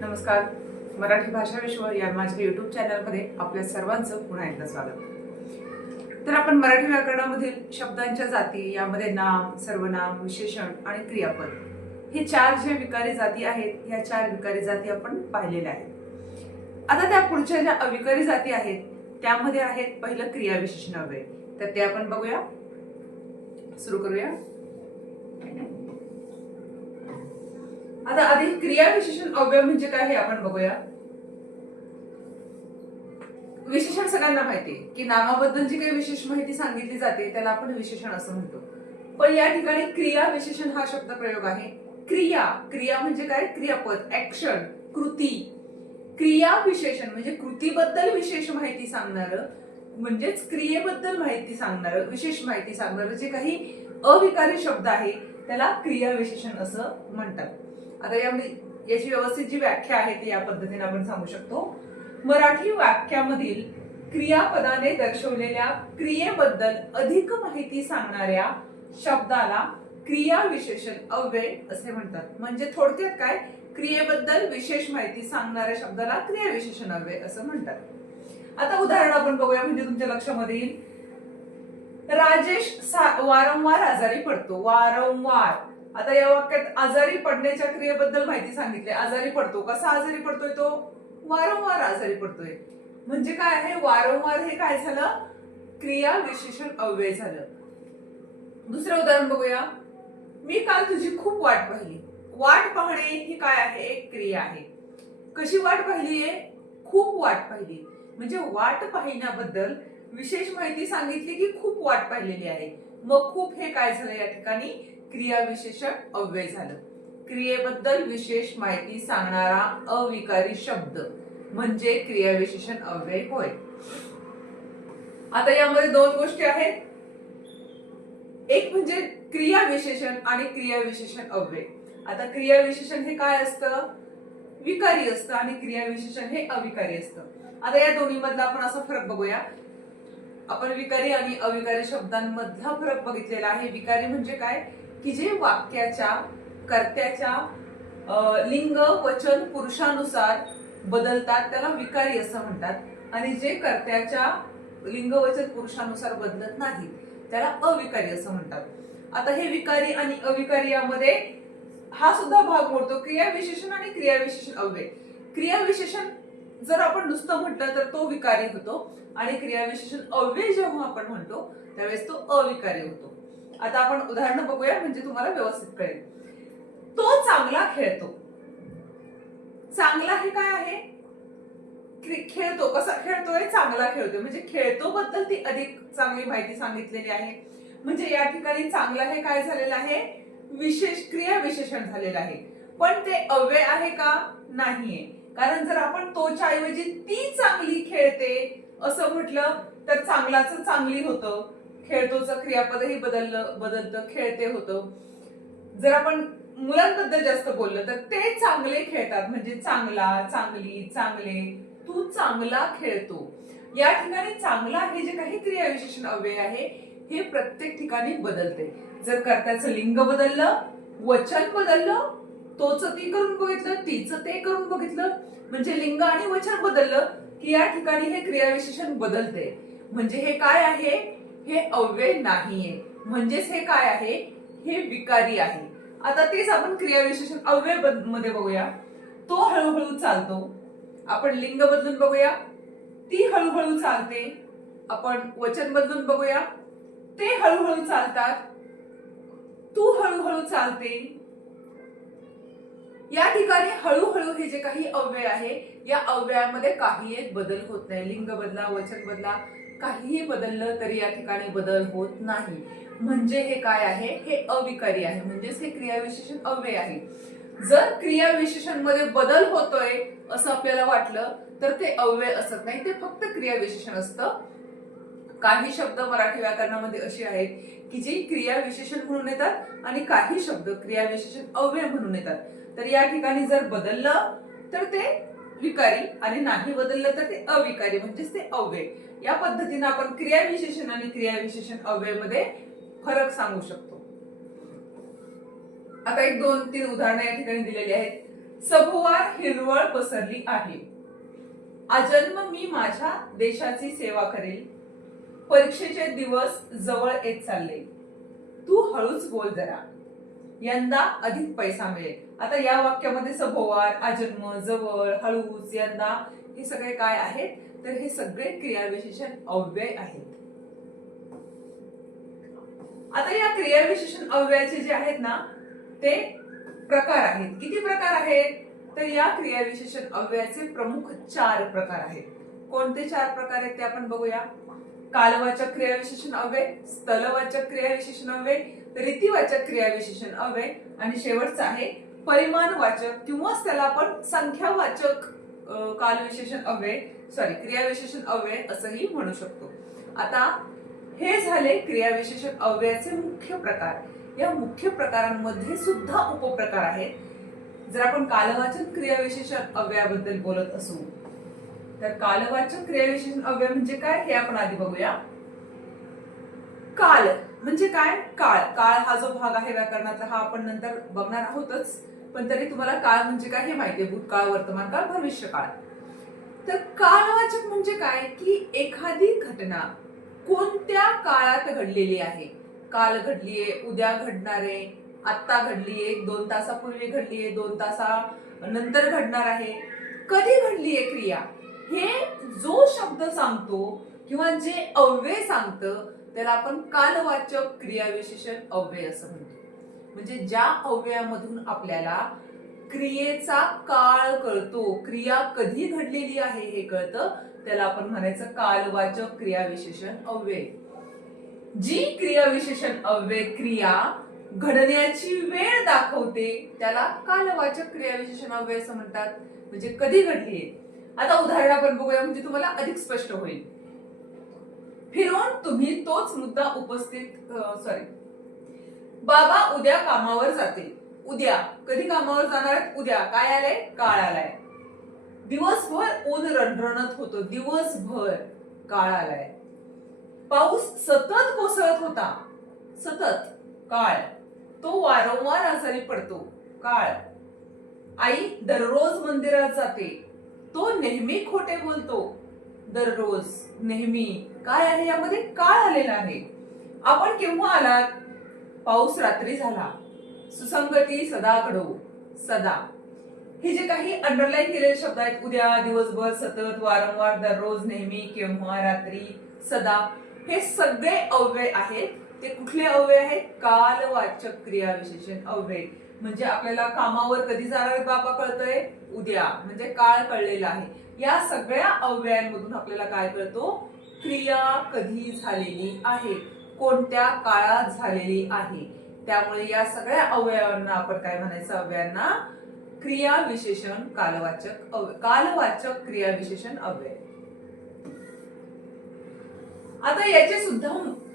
नमस्कार. मराठी भाषा विश्व या माझ्या युट्यूब चॅनलमध्ये आपल्या सर्वांचं पुन्हा एकदा स्वागत. तर आपण मराठी व्याकरणामधील शब्दांच्या जाती यामध्ये नाम, सर्वनाम, विशेषण आणि क्रियापद हे चार जे विकारी जाती आहेत, या चार विकारी जाती आपण पाहिलेल्या आहेत. आता त्या पुढच्या ज्या अविकारी जाती आहेत त्यामध्ये आहेत पहिलं क्रियाविशेषण अव्यय. तर ते आपण बघूया, सुरू करूया. आता आधी क्रियाविशेषण अव्यय म्हणजे काय हे आपण बघूया. विशेषण सगळ्यांना माहिती आहे की नामाबद्दल जी काही विशेष माहिती सांगितली जाते त्याला आपण विशेषण असं म्हणतो. पण या ठिकाणी क्रिया विशेषण हा शब्द प्रयोग आहे. क्रिया क्रिया म्हणजे काय? क्रियापद, ऍक्शन, कृती. क्रिया विशेषण म्हणजे कृतीबद्दल विशेष माहिती सांगणारं, म्हणजेच क्रियेबद्दल माहिती सांगणारं, विशेष माहिती सांगणारं जे काही अविकारी शब्द आहे त्याला क्रिया विशेषण असं म्हणतात. आता याची व्यवस्थित जी व्याख्या आहे ती या पद्धतीने आपण सांगू शकतो. मराठी वाक्यामधील क्रियापदाने दर्शवलेल्या क्रियेबद्दल अधिक माहिती सांगणाऱ्या शब्दाला क्रिया विशेषण अव्यय असे म्हणतात. म्हणजे थोडक्यात काय, क्रियेबद्दल विशेष माहिती सांगणाऱ्या शब्दाला क्रिया विशेषण अव्यय असं म्हणतात. आता उदाहरण आपण बघूया म्हणजे तुमच्या लक्षामध्ये येईल. राजेश वारंवार आजारी पडतो. वारंवार. आता या वाक्यात आजारी पडण्याच्या क्रियेबद्दल माहिती सांगितली. आजारी पडतो. कसा आजारी पडतोय तो? वारंवार आजारी पडतोय. म्हणजे काय आहे? वारंवार हे काय झालं? क्रिया विशेषण अव्यय झालं. दुसरं उदाहरण बघूया. मी काल तुझी खूप वाट पाहिली. वाट पाहणे ही काय आहे? एक क्रिया आहे. कशी वाट पाहिलीये? खूप वाट पाहिली. म्हणजे वाट पाहण्याबद्दल विशेष माहिती सांगितली की खूप वाट पाहिलेली आहे. मग खूप हे काय झालं? या ठिकाणी क्रिया विशेषण अव्यय झालं. क्रियेबद्दल विशेष माहिती सांगणारा अविकारी शब्द म्हणजे क्रिया विशेषण अव्यय होय. आता यामध्ये दोन गोष्टी आहेत. एक म्हणजे क्रिया विशेषण आणि क्रिया विशेषण अव्यय. आता क्रिया विशेषण हे काय असतं? विकारी असतं आणि क्रिया विशेषण हे अविकारी असतं. आता या दोन्ही मधला आपण असा फरक बघूया. आपण विकारी आणि अविकारी शब्दांमधला फरक बघितलेला आहे. विकारी म्हणजे काय की जे वाक्याच्या कर्त्याच्या लिंग वचन पुरुषानुसार बदलतात त्याला विकारी असं म्हणतात, आणि जे कर्त्याच्या लिंग वचन पुरुषानुसार बदलत नाही त्याला अविकारी असं म्हणतात. आता हे विकारी आणि अविकारी यामध्ये हा सुद्धा भाग मोडतो क्रिया विशेषण आणि क्रिया विशेषण अव्यय. क्रिया विशेषण जर आपण नुसतं म्हटलं तर तो विकारी होतो आणि क्रिया विशेषण अव्यय जेव्हा आपण म्हणतो त्यावेळेस तो अविकारी होतो. आता आपण उदाहरण बघूया म्हणजे तुम्हाला व्यवस्थित कळेल. तो चांगला खेळतो. चांगला हे काय आहे? खेळतो. कसा खेळतोय? चांगला खेळतोय. म्हणजे खेळतो बद्दल ती अधिक चांगली माहिती सांगितलेली आहे. म्हणजे या ठिकाणी चांगला हे काय झालेलं आहे? विशेष क्रिया विशेषण झालेलं आहे. पण ते अव्यय आहे का? नाहीये. कारण जर आपण तोच्या ऐवजी ती चांगली खेळते असं म्हटलं तर चांगलाच चांगली होतं. खेळतोचं क्रियापदही बदलतं, खेळते होतं. जर आपण मुलांबद्दल जास्त बोललं तर ते चांगले खेळतात. म्हणजे चांगला, चांगली, चांगले, तू चांगला खेळतो. या ठिकाणी चांगला हे जे काही क्रियाविशेषण अव्यय आहे हे प्रत्येक ठिकाणी बदलते. जर कर्त्याचं लिंग बदललं, वचन बदललं, तोच ती करून बघितलं, तीच ते करून बघितलं, म्हणजे लिंग आणि वचन बदललं की या ठिकाणी हे क्रियाविशेषण बदलते. म्हणजे हे काय आहे? हे अव्यय नाहीये. म्हणजेच हे काय आहे? हे विकारी आहे. आता तेच आपण क्रियाविशेषण अव्यय मध्ये बघूया. तो हळूहळू चालतो. आपण लिंग बदलून बघूया. ती हळूहळू चालते. आपण वचन बदलून बघूया. ते हळूहळू चालतात. तू हळूहळू चालते. या ठिकाणी हळूहळू हे जे काही अव्यय आहे या अव्ययामध्ये काही एक बदल होत नाही. लिंग बदला, वचन बदला, काहीही बदललं तरी या ठिकाणी बदल होत नाही. म्हणजे हे काय आहे? हे अविकारी आहे. म्हणजेच हे क्रियाविशेषण अव्यय आहे. जर क्रियाविशेषण मध्ये बदल होतोय असं आपल्याला वाटलं तर ते अव्यय असत नाही, ते फक्त क्रियाविशेषण असतं. काही शब्द मराठी व्याकरणामध्ये असे आहेत की जे क्रियाविशेषण म्हणून येतात आणि काही शब्द क्रियाविशेषण अव्यय म्हणून येतात. तर या ठिकाणी जर बदललं तर ते विकारी आणि नाही बदललं तर ते अविकारी, म्हणजेच ते अव्यय. या पद्धतीने आपण क्रियाविशेषण आणि क्रियाविशेषण अव्यय मध्ये फरक सांगू शकतो. आता एक दोन तीन उदाहरणं या ठिकाणी दिलेली आहेत. सभोवार हिरवळ पसरली आहे. आजन्म मी माझ्या देशाची सेवा करेल. परीक्षेचे दिवस जवळ येत चालले. तू हळूच बोल जरा, यंदा अधिक पैसा मिळेल. आता या वाक्यामध्ये सभोवार, आजन्म, जवळ, हळूच, यंदा हे सगळे काय आहेत? तर हे सगळे क्रियाविशेषण अव्यय आहेत. आता या क्रियाविशेषण अव्ययाचे जे आहेत ना ते प्रकार आहेत. किती प्रकार आहेत? तर या क्रियाविशेषण अव्ययाचे प्रमुख 4 प्रकार आहेत. कोणते 4 प्रकार आहेत ते आपण बघूया. कालवाचक क्रियाविशेषण अव्यय, स्थलवाचक क्रियाविशेषण अव्यय, रीतिवाचक क्रियाविशेषण अव्यय आणि शेवटचा आहे परिमाणवाचक किंवा त्याला आपण संख्यावाचक कालविशेषण अव्यय क्रियाविशेषण अव्यय असंही म्हणू शकतो. आता हे झाले क्रियाविशेषण अव्ययाचे मुख्य प्रकार. या मुख्य प्रकारांमध्ये सुद्धा उपप्रकार आहेत. जर आपण कालवाचक क्रियाविशेषण अव्ययाबद्दल बोलत असू तर कालवाचक क्रियाविशेषण अव्यय म्हणजे काय हे आपण आधी बघूया. काल म्हणजे काय? काळ. काळ हा जो भाग आहे व्याकरणातला हा आपण नंतर बघणार आहोतच, पण तरी तुम्हाला काळ म्हणजे काय हे माहिती आहे. भूतकाळ, वर्तमान काळ, भविष्य काळ. तर कालवाचक म्हणजे काय की एखादी घटना कोणत्या काळात घडलेली आहे. काल घडलीये, उद्या घडणार आहे, आत्ता घडलीये, 2 तासापूर्वी घडलीये, 2 तासानंतर घडणार आहे, कधी घडलीये क्रिया, हे जो शब्द सांगतो किंवा जे अव्यय सांगतं त्याला आपण कालवाचक क्रियाविशेषण अव्यय असं म्हणतो. म्हणजे ज्या अव्ययामधून आपल्याला क्रियेचा काळ कळतो, क्रिया कधी घडलेली आहे हे कळतं, त्याला आपण म्हणायचं कालवाचक क्रियाविशेषण अव्यय. जी क्रियाविशेषण अव्यय क्रिया घडण्याची वेळ दाखवते त्याला कालवाचक क्रियाविशेषण अव्यय असं म्हणतात. म्हणजे कधी घडलीये. आता उदाहरण आपण बघूया म्हणजे तुम्हाला अधिक स्पष्ट होईल. फिरवून तुम्ही तोच मुद्दा बाबा उद्या कामावर जातील. उद्या कधी कामावर जाणार आहेत? उद्या. काय आलंय? काळ आलाय. दिवसभर ऊन रणरणत होतो. दिवसभर काळ आलाय. पाऊस सतत कोसळत होता. सतत. काळ. तो वारंवार आजारी पडतो. काळ. आई दररोज मंदिरात जाते. तो नेहमी खोटे बोलतो. दररोज, नेहमी. काय आहे यामध्ये? काळ आलेला आहे. आपण केव्हा आलात? पाऊस रात्री झाला. सुसंगती सदा घडो. सदा. हे जे काही अंडरलाईन केलेले शब्द आहेत, उद्या, दिवसभर, सतत, वारंवार, दररोज, नेहमी, केव्हा, रात्री, सदा, हे सगळे अव्यय आहेत. ते कुठले अव्यय आहेत? कालवाचक क्रियाविशेषण अव्यय. म्हणजे आपल्याला कामावर कधी जाणार बाबा कळतंय? उद्या. म्हणजे काळ कळलेला आहे. या सगळ्या अव्ययांमधून आपल्याला काय कळतो? क्रिया कधी झालेली आहे, कोणत्या काळात झालेली आहे. त्यामुळे या सगळ्या अव्ययांना आपण काय म्हणायचं? अव्ययांना क्रियाविशेषण कालवाचक क्रियाविशेषण अव्यय. आता याचे सुद्धा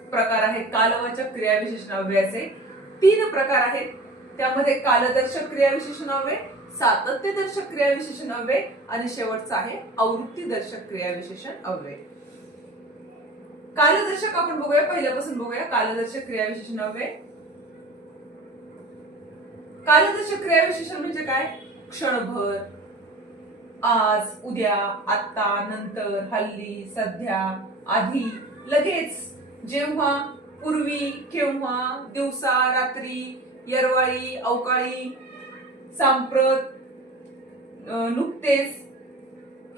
प्रकार आहेत. कालवाचक क्रियाविशेषण अव्ययाचे 3 प्रकार आहेत. त्यामध्ये कालदर्शक क्रियाविशेषण अव्यय, सातत्यदर्शक क्रियाविशेषण अव्यय आणि शेवटचा आहे आवृत्तीदर्शक क्रियाविशेषण अव्यय. कालदर्शक आपण बघूया, पहिल्यापासून बघूया. कालदर्शक क्रियाविशेषण अव्यय. कालदर्शक क्रियाविशेषण म्हणजे काय? क्षणभर, आज, उद्या, आत्ता, नंतर, हल्ली, सध्या, आधी, लगेच, जेव्हा, पूर्वी, केव्हा, दिवसा, रात्री, येरवाळी, अवकाळी, सांप्रत, नुकतेच,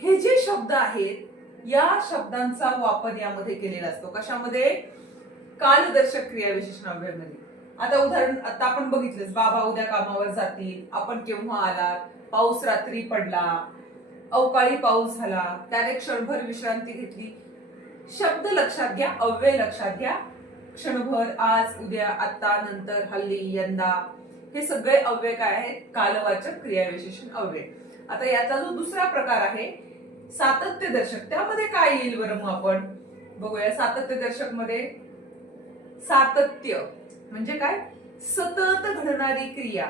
हे जे शब्द आहेत या शब्दांचा वापर यामध्ये केलेला असतो. कशामध्ये? कालदर्शक क्रियाविशेषण अव्ययामध्ये. आता उदाहरण आता आपण बघितलंच, बाबा उद्या कामावर जातील, आपण केव्हा आलात, पाऊस रात्री पडला, अवकाळी पाऊस झाला, त्याने क्षणभर विश्रांती घेतली. शब्द लक्षात घ्या, अव्यय लक्षात घ्या. क्षणभर, आज, उद्या, आता, नंतर, हल्ली, यंदा, हे सगळे अव्यय काय आहेत? कालवाचक क्रियाविशेषण अव्यय. आता याचा जो दुसरा प्रकार आहे सातत्यदर्शक, त्यामध्ये काय येईल बरं मग आपण बघूया. सातत्यदर्शक मध्ये सातत्य म्हणजे काय? सतत घडणारी क्रिया.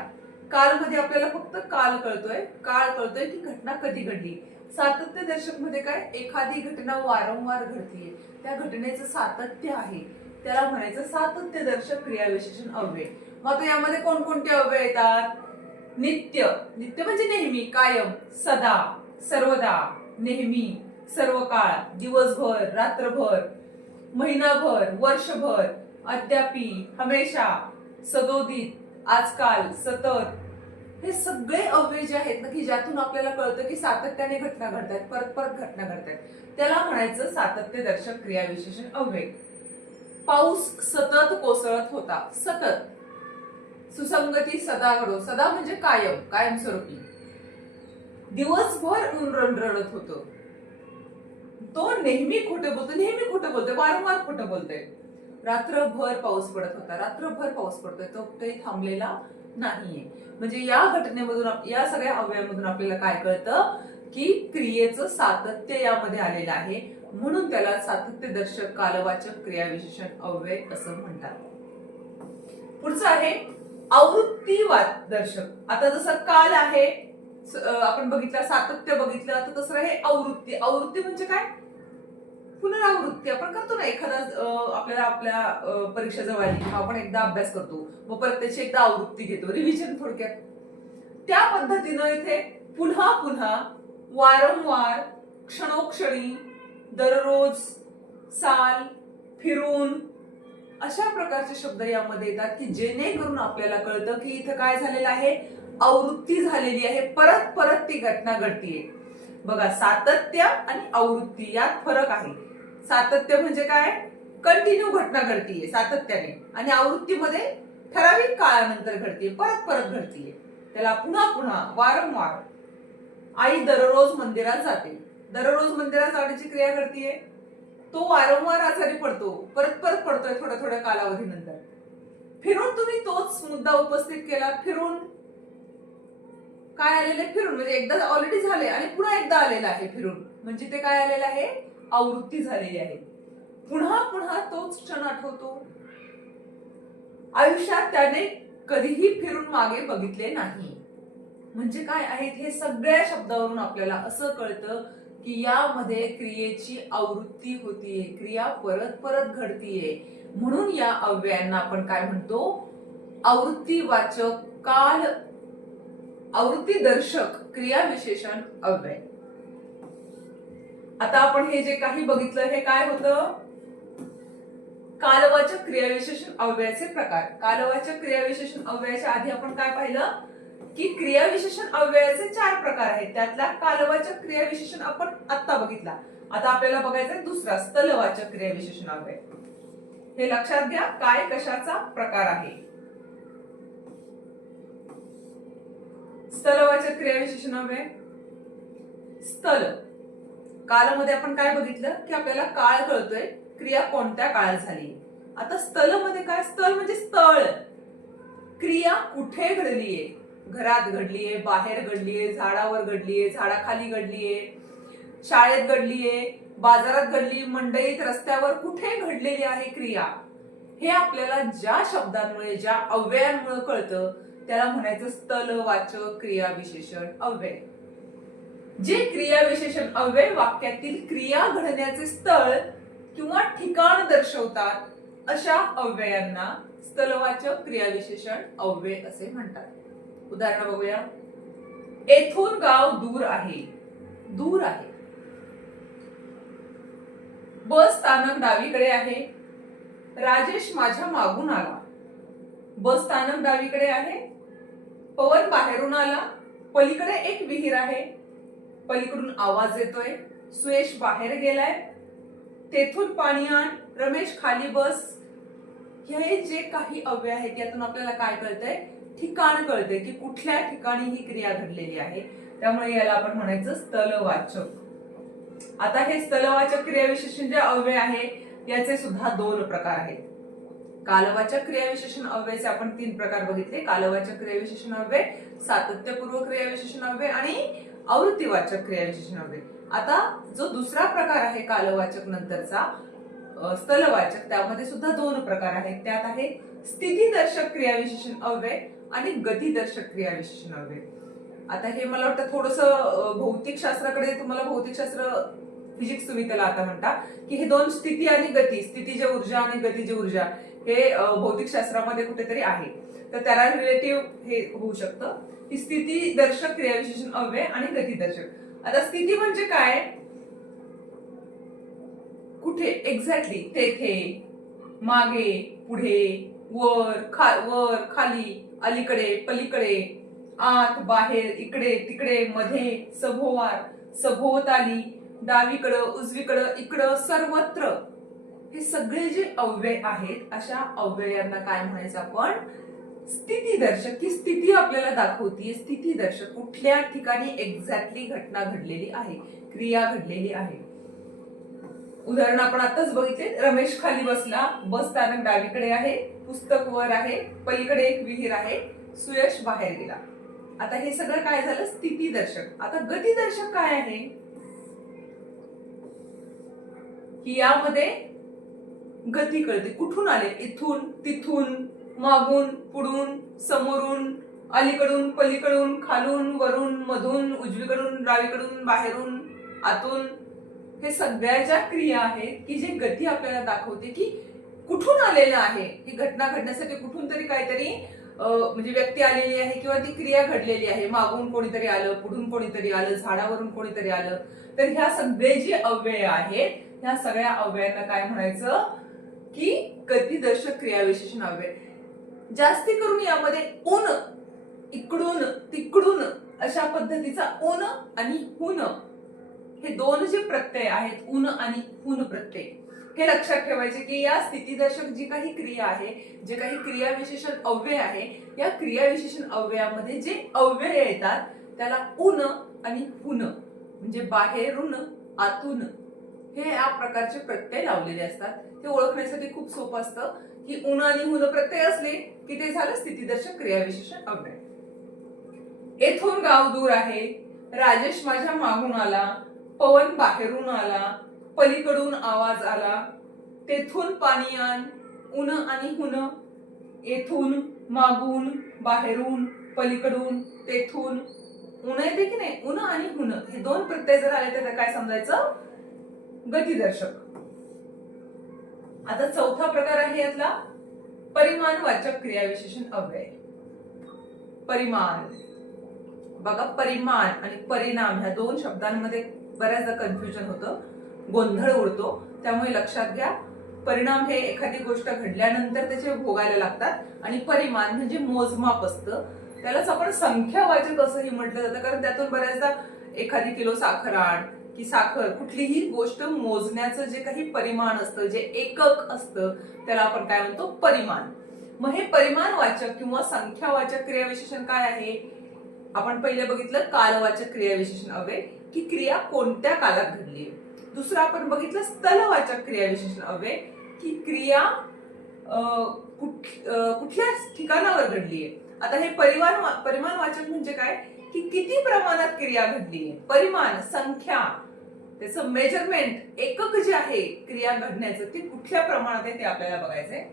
कालमध्ये आपल्याला फक्त काल कळतोय, काळ कळतोय की घटना कधी घडली. सातत्यदर्शक मध्ये काय? एखादी घटना वारंवार घडतीये, त्या घटनेचं सातत्य आहे, त्याला म्हणायचं सातत्यदर्शक क्रियाविशेषण अव्यय. मग आता यामध्ये कोणकोणते अव्यय येतात? नित्य, नित्य म्हणजे नेहमी, कायम, सदा, सर्वदा, नेहमी, सर्व काळ, दिवसभर, रात्रभर, महिनाभर, वर्षभर, अद्यापी, हमेशा, सदोदित, आजकाल, सतत. हे सगळे अव्यय जे आहेत ना, की ज्यातून आपल्याला कळतं की सातत्याने घटना घडतात, परत परत घटना घडतात, त्याला म्हणायचं सातत्यदर्शक क्रियाविशेषण अव्यय. पाऊस सतत कोसळत होता. सतत. सुसंगती सदा घडो. सदा म्हणजे कायम, कायमस्वरूपी. दिवसभर ऊन रणरणत होतं. तो नेहमी खोटं बोलतो, नेहमी खोटं बोलतोय, वारंवार खोटं बोलतोय. रात्रभर पाऊस पडत होता. रात्रभर पाऊस पडतोय, तो काही थांबलेला नाहीये. म्हणजे या घटनेमधून, या सगळ्या अव्ययामधून आपल्याला काय कळतं की क्रियेचं सातत्य यामध्ये आलेलं आहे, म्हणून त्याला सातत्यदर्शक कालवाचक क्रियाविशेषण अव्यय असं म्हणतात. पुढचं आहे आवृत्तीवाद दर्शक. आता जसं काल आहे, आपण बघितलं, सातत्य बघितलं, आता तसं हे आवृत्ती. आवृत्ती म्हणजे काय? पुनरावृत्ती. आपण करतो ना, एखादा आपल्याला आपल्या परीक्षा जवळ आली, आपण एकदा अभ्यास करतो, मग परत त्याची एकदा आवृत्ती घेतो, रिव्हिजन थोडक्यात. त्या पद्धतीनं इथे पुन्हा पुन्हा, वारंवार, क्षणोक्षणी, दररोज, साल, फिरून, अशा प्रकारचे शब्द यामध्ये येतात की जेणेकरून आपल्याला कळतं की इथं काय झालेलं आहे, आवृत्ती झालेली आहे, परत परत ती घटना घडतीये. बघा, सातत्य आणि आवृत्ती यात फरक आहे. सातत्य म्हणजे काय? कंटिन्यू घटना घडतीये सातत्याने, आणि आवृत्तीमध्ये ठराविक काळानंतर घडतीये, परत परत घडतीये. त्याला पुन्हा पुन्हा, वारंवार. आई दररोज मंदिरात जाते. दररोज मंदिरात जाण्याची क्रिया घडतीये. तो वारंवार आजारी पडतो, परत परत पडतोय थोड्या थोड्या कालावधीनंतर. फिरून तुम्ही तोच मुद्दा उपस्थित केला, फिरून काय आलेलं आहे? फिरून म्हणजे एकदा ऑलरेडी झाले आणि पुन्हा एकदा आलेलं आहे फिरून, म्हणजे ते काय आलेलं आहे? आवृत्ती झालेली आहे. पुन्हा पुन्हा तोच क्षण आठवतो. आयुष्यात त्याने कधीही फिरून मागे बघितले नाही. म्हणजे काय आहेत? हे सगळ्या शब्दावरून आपल्याला असं कळतं की यामध्ये क्रियेची आवृत्ती होतीये, क्रिया परत परत घडतीये. म्हणून या अव्ययांना आपण काय म्हणतो? आवृत्तीवाचक काल, आवृत्तीदर्शक क्रियाविशेषण अव्यय. आता आपण हे जे काही बघितलं हे काय होतं? कालवाचक क्रियाविशेषण अव्ययाचे प्रकार. कालवाचक क्रियाविशेषण अव्ययाच्या आधी आपण काय पाहिलं की क्रियाविशेषण अव्ययाचे 4 प्रकार आहेत. त्यातला कालवाचक क्रियाविशेषण आपण आता बघितला. आता आपल्याला बघायचं दुसरा, स्थलवाचक क्रियाविशेषण अव्यय. हे लक्षात घ्या, काय कशाचा प्रकार आहे. स्थलवाचक क्रियाविशेषण अव्यय. स्थल. कालमध्ये आपण काय बघितलं की आपल्याला काळ कळतोय, क्रिया कोणत्या काळात झाली. आता स्थल मध्ये काय? स्थल म्हणजे स्थळ. क्रिया कुठे घडलीये? घरात घडलीये, बाहेर घडलीये, झाडावर घडलीये, झाडाखाली घडलीये, शाळेत घडलीये, बाजारात घडली, मंडईत, रस्त्यावर, कुठे घडलेली आहे क्रिया, हे आपल्याला ज्या शब्दांमुळे, ज्या अव्ययांमुळे कळतं त्याला म्हणायचं स्थलवाचक क्रियाविशेषण अव्यय. जे क्रियाविशेषण अव्यय वाक्यातील क्रिया घडण्याचे स्थळ किंवा ठिकाण दर्शवतात, अशा अव्ययांना स्थलवाचक क्रियाविशेषण अव्यय असे म्हणतात. उदाहरण बघूया. येथून गाव दूर आहे. दूर आहे. बस स्थानक डावीकडे आहे. राजेश माझ्या मागून आला. बस स्थानक डावीकडे आहे. पवन बाहेरून आला. पलीकडे एक विहीर आहे. पलीकडून आवाज येतोय. सुयश बाहेर गेलाय. तेथून पाणी आण. रमेश खाली बस. हे जे काही अव्यय आहेत यातून आपल्याला काय कळतंय? ठिकाण कळते की कुठल्या ठिकाणी ही क्रिया घडलेली आहे. त्यामुळे याला आपण म्हणायचं स्थलवाचक. आता हे स्थलवाचक क्रियाविशेषण जे अव्यय आहे याचे सुद्धा 2 प्रकार आहेत. कालवाचक क्रियाविशेषण अव्ययाचे आपण 3 प्रकार बघितले. कालवाचक क्रियाविशेषण अव्यय, सातत्यपूर्व क्रियाविशेषण अव्यय आणि आवृत्तीवाचक क्रियाविशेषण अव्यय. आता जो दुसरा प्रकार आहे कालवाचक नंतरचा स्थलवाचक, त्यामध्ये सुद्धा 2 प्रकार आहेत. त्यात आहे स्थितीदर्शक क्रियाविशेषण अव्यय आणि गतिदर्शक क्रियाविशेषण अव्यय. आता हे मला वाटतं थोडंसं भौतिक शास्त्राकडे, तुम्हाला भौतिकशास्त्र फिजिक्स तुम्ही त्याला आता म्हणता की हे 2 स्थिती आणि गती, स्थितीज ऊर्जा आणि गतिज ऊर्जा, हे भौतिक शास्त्रामध्ये कुठेतरी आहे, तर त्याला रिलेटिव्ह हे होऊ शकतं. ही स्थितीदर्शक क्रियाविशेषण अव्यय आणि गतिदर्शक. आता स्थिती म्हणजे काय? कुठे, एक्झॅक्टली, तेथे, मागे, पुढे, वर, खाली, अलीकडे, पलीकडे, आत, बाहेर, इकडे, तिकडे, मध्ये, सभोवार, सभोवताली, डावीकडं, उजवीकडं, इकडं, सर्वत्र. हे सगळे जे अव्यय आहेत अशा अव्ययांना काय म्हणायचं आपण? स्थितीदर्शक. ही स्थिती आपल्याला दाखवतीये. स्थितीदर्शक कुठल्या ठिकाणी एक्झॅक्टली घटना घडलेली आहे, क्रिया घडलेली आहे. उदाहरण आपण आताच बघितले. रमेश खाली बसला, बस स्थानक डावीकडे आहे, पुस्तक वर आहे, पलीकडे एक विहीर आहे, सुयश बाहेर गेला. आता हे सगळं काय झालं? स्थितीदर्शक. आता गतिदर्शक काय आहे? की यामध्ये गती कळते. कुठून आले? इथून, तिथून, मागून, पुढून, समोरून, अलीकडून, पलीकडून, खालून, वरून, मधून, उजवीकडून, डावीकडून, बाहेरून, आतून. हे सगळ्या ज्या क्रिया आहेत की जे गती आपल्याला दाखवते की कुठून आलेलं आहे. ही घटना घडण्यासाठी कुठून तरी काहीतरी म्हणजे व्यक्ती आलेली आहे किंवा ती क्रिया घडलेली आहे. मागून कोणीतरी आलं, पुढून कोणीतरी आलं, झाडावरून कोणीतरी आलं. तर ह्या सगळे जे अव्यय आहेत ह्या सगळ्या अव्ययांना काय म्हणायचं? की गतिदर्शक क्रियाविशेषण अव्यय. जास्ती करून यामध्ये उन, इकडून, तिकडून अशा पद्धतीचा उन आणि हुन हे दोन जे प्रत्यय आहेत, उन आणि हुन प्रत्यय, हे लक्षात ठेवायचे की या स्थितीदर्शक जी काही क्रिया आहे, जे काही क्रियाविशेषण अव्यय आहे, या क्रियाविशेषण अव्ययामध्ये जे अव्यय येतात त्याला उन आणि हुन म्हणजे बाहेरून, आतून हे या प्रकारचे प्रत्यय लावलेले असतात. ते ओळखण्यासाठी खूप सोपं असतं की उन आणि हुन प्रत्यय असले की ते झालं स्थितीदर्शक क्रियाविशेषण अव्यय. येथून गाव दूर आहे, राजेश माझ्या मागून आला, पवन बाहेरून आला, पलीकडून आवाज आला, तेथून पाणी आण. उन आणि हुन, येथून, मागून, बाहेरून, पलीकडून, तेथून. उन येते की नाही? उन आणि हुन हे दोन प्रत्यय जर आले तर काय समजायचं? गतिदर्शक. आता चौथा प्रकार आहे यातला परिमाणवाचक क्रियाविशेषण अव्यय. परिमाण. बघा, परिमाण आणि परिणाम ह्या दोन शब्दांमध्ये बऱ्याचदा कन्फ्युजन होतं, गोंधळ उडतो. त्यामुळे लक्षात घ्या, परिणाम हे एखादी गोष्ट घडल्यानंतर त्याचे भोगायला लागतात आणि परिमाण म्हणजे मोजमाप असतं. त्यालाच आपण संख्यावाचक असंही म्हटलं जातं, कारण त्यातून बऱ्याचदा एखादी किलो साखर आण की साखर, कुठलीही गोष्ट मोजण्याचं जे काही परिमाण असतं, जे एकक असतं, त्याला आपण काय म्हणतो? परिमाण. मग हे परिमाणवाचक किंवा संख्यावाचक क्रियाविशेषण काय आहे? आपण पहिले बघितलं कालवाचक क्रियाविशेषण अव्यय की क्रिया कोणत्या कालात घडली. दुसरं आपण बघितलं स्थलवाचक क्रियाविशेषण अव्यय की क्रिया कुठल्या ठिकाणावर घडली आहे. आता हे परिमाणवाचक म्हणजे काय? की किती प्रमाणात क्रिया घडली आहे. परिमाण, संख्या, त्याचं मेजरमेंट, एकक जे आहे क्रिया घडण्याचं ते कुठल्या प्रमाणात आहे ते आपल्याला बघायचंय.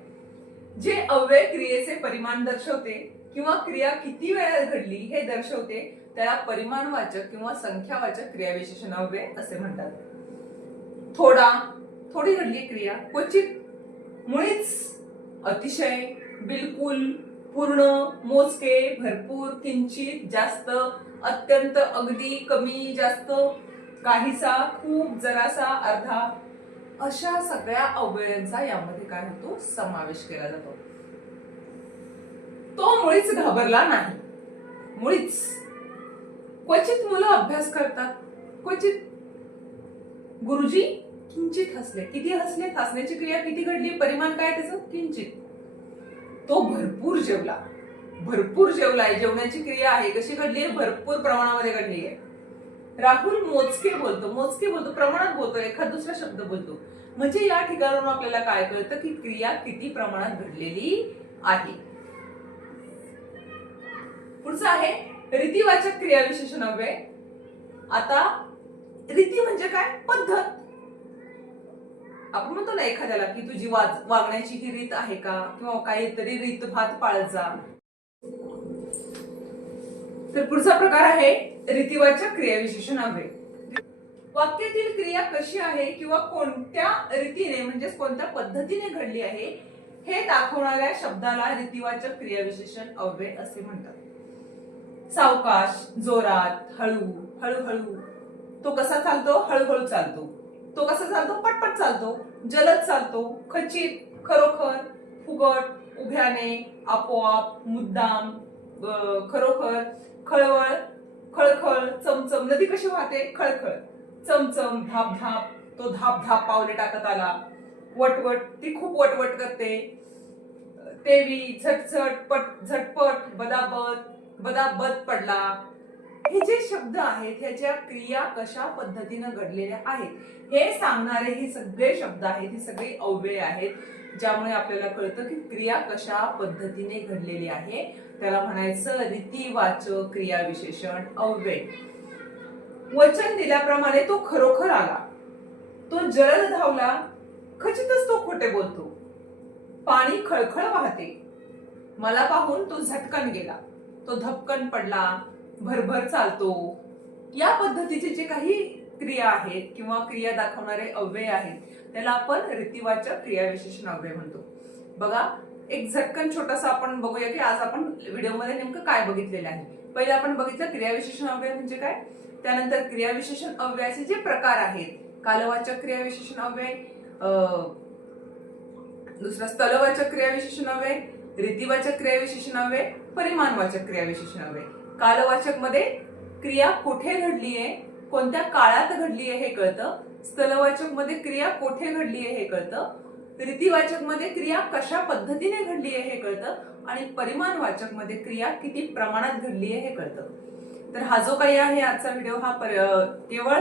जे अव्यय क्रियेचे परिमाण दर्शवते किंवा क्रिया किती वेळा घडली हे दर्शवते त्याला परिमाणवाचक किंवा संख्यावाचक क्रियाविशेषण अव्यय असे म्हणतात. थोडा, थोडी घडली क्रिया, क्वचित, मुळीच, अतिशय, बिलकुल, पूर्ण, मोजके, भरपूर, किंचित, जास्त, अत्यंत, अगदी, कमी, जास्त, काहीसा, खूप, जरासा, अर्धा अशा सगळ्या अव्ययांचा यामध्ये काय होतो? समावेश केला जातो. तो मुळीच घाबरला नाही. मुळीच. क्वचित मुलं अभ्यास करतात, क्वचित. गुरुजी किंचित हसले. किती हसले? हसण्याची क्रिया किती घडली? परिमाण काय त्याचं? किंचित. तो भरपूर जेवला. भरपूर जेवलाय, जेवण्याची क्रिया आहे, कशी घडली? भरपूर प्रमाणामध्ये घडली आहे. राहुल मोजके बोलतो. मोजके बोलतो, प्रमाणात बोलतो, एखाद दुसरा शब्द बोलतो. म्हणजे या ठिकाणावरून आपल्याला काय कळतं की क्रिया किती प्रमाणात घडलेली आहे. पुढचं आहे रीतिवाचक क्रियाविशेषण अव्यय. आता रीती म्हणजे काय? पद्धत. आपण म्हणतो ना एखाद्याला की तुझी वागण्याची ही रीत आहे का, किंवा काहीतरी रीतभात पाळत जा. तर पुढचा प्रकार आहे रीतिवाचक क्रियाविशेषण अव्यय. वाक्यातील क्रिया कशी आहे किंवा कोणत्या रीतीने म्हणजे कोणत्या पद्धतीने घडली आहे हे दाखवणाऱ्या शब्दाला रीतिवाचक क्रियाविशेषण अव्यय असे म्हणतात. सावकाश, जोरात, हळू, हळूहळू. तो कसा चालतो? हळूहळू चालतो. तो कसा चालतो? पटपट चालतो, जलद चालतो, खचित, खरोखर, फुगट, उभ्याने, आपोआप, मुद्दाम, खरोखर, खळवळ, खळखळ, चमचम. नदी कशी वाहते? खळखळ, चमचम, धाप धाप. तो धाप धाप पावले टाकत आला. वटवट, ती खूप वटवट करते. तेवी, झटझट, पट झटपट, बदाबद, बदाबद पडला. हे जे शब्द आहेत ह्याच्या क्रिया कशा पद्धतीनं घडलेल्या आहेत हे सांगणारे हे सगळे शब्द आहेत, ही सगळी अव्यय आहेत, ज्यामुळे आपल्याला कळतं की क्रिया कशा पद्धतीने घडलेली आहे. त्याला म्हणायचं रीतिवाचक क्रियाविशेषण अव्यय. वचन दिल्याप्रमाणे तो खरोखर आला. तो जलद धावला, खचितच तो खोटे बोलतो. पाणी खळखळ वाहते. मला पाहून तो झटकन गेला. तो धपकन पडला, भरभर चालतो. या पद्धतीचे जे काही क्रिया आहेत किंवा क्रिया दाखवणारे अव्यय आहेत त्याला आपण रीतिवाचक क्रियाविशेषण अव्यय म्हणतो. बघा, एक झटकन छोटासा आपण बघूया की आज आपण व्हिडिओमध्ये नेमकं काय बघितलेलं आहे. पहिलं आपण बघितलं क्रियाविशेषण अव्यय म्हणजे काय, त्यानंतर क्रियाविशेषण अव्ययाचे जे प्रकार आहेत, कालवाचक क्रियाविशेषण अव्यय, दुसरा स्थलवाचक क्रियाविशेषण अव्यय, रीतिवाचक क्रियाविशेषण अव्यय, परिमाणवाचक क्रियाविशेषण अव्यय. कालवाचक मध्ये क्रिया कुठे घडलीये, कोणत्या काळात घडलीये हे कळतं. स्थलवाचक मध्ये क्रिया कोठे घडलीये हे कळतं. रीतिवाचक मध्ये क्रिया कशा पद्धतीने घडलीये हे कळतं. आणि परिमाणवाचक मध्ये क्रिया किती प्रमाणात घडलीये हे कळतं. तर हा जो काही आहे आजचा व्हिडिओ हा केवळ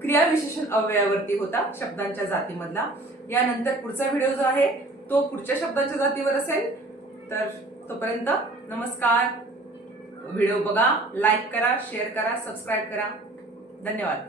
क्रियाविशेषण अव्ययावरती होता, शब्दांच्या जातीमधला. यानंतर पुढचा व्हिडिओ जो आहे तो पुढच्या शब्दांच्या जातीवर असेल. तर तोपर्यंत नमस्कार. व्हिडिओ बघा, लाईक करा, शेअर करा, सबस्क्राईब करा. धन्यवाद.